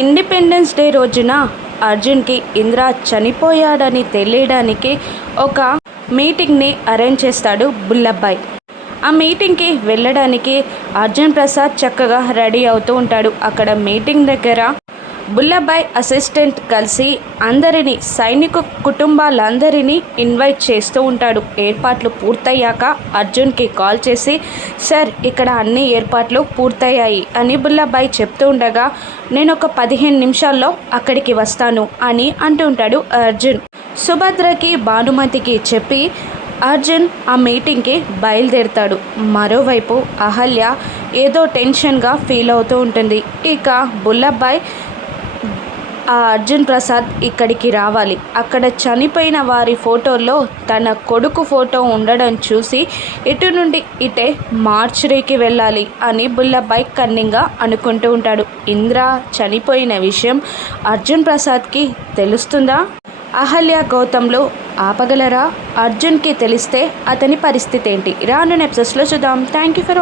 Independence day రోజున అర్జున్కి ఇంద్ర చనిపోయాడని తెలియడానికి ఒక మీటింగ్ని అరేంజ్ చేస్తాడు బుల్లబ్బాయి. ఆ మీటింగ్కి వెళ్ళడానికి అర్జున్ ప్రసాద్ చక్కగా రెడీ అవుతూ ఉంటాడు. అక్కడ మీటింగ్ దగ్గర బుల్లభాయ్ అసిస్టెంట్ కలిసి అందరినీ సైనిక కుటుంబాలందరినీ ఇన్వైట్ చేస్తూ ఉంటాడు. ఏర్పాట్లు పూర్తయ్యాక అర్జున్కి కాల్ చేసి సార్ ఇక్కడ అన్ని ఏర్పాట్లు పూర్తయ్యాయి అని బుల్లభాయ్ చెప్తూ ఉండగా నేను ఒక పదిహేను నిమిషాల్లో అక్కడికి వస్తాను అని అంటూ ఉంటాడు అర్జున్. సుభద్రకి భానుమతికి చెప్పి అర్జున్ ఆ మీటింగ్కి బయలుదేరుతాడు. మరోవైపు అహల్య ఏదో టెన్షన్గా ఫీల్ అవుతూ ఉంటుంది. ఇక బుల్లబ్బాయ్ ఆ అర్జున్ ప్రసాద్ ఇక్కడికి రావాలి. అక్కడ చనిపోయిన వారి ఫోటోల్లో తన కొడుకు ఫోటో ఉండడం చూసి ఇటు నుండి ఇటే మార్చురీకి వెళ్ళాలి అని బుల్లబ్బాయ్ కన్నింగా అనుకుంటూ ఉంటాడు. ఇంద్ర చనిపోయిన విషయం అర్జున్ ప్రసాద్కి తెలుస్తుందా? అహల్య గౌతంలో ఆపగలరా? అర్జున్కి తెలిస్తే అతని పరిస్థితి ఏంటి? రాను ఎపిసోడ్స్లో చూద్దాం. Thank you for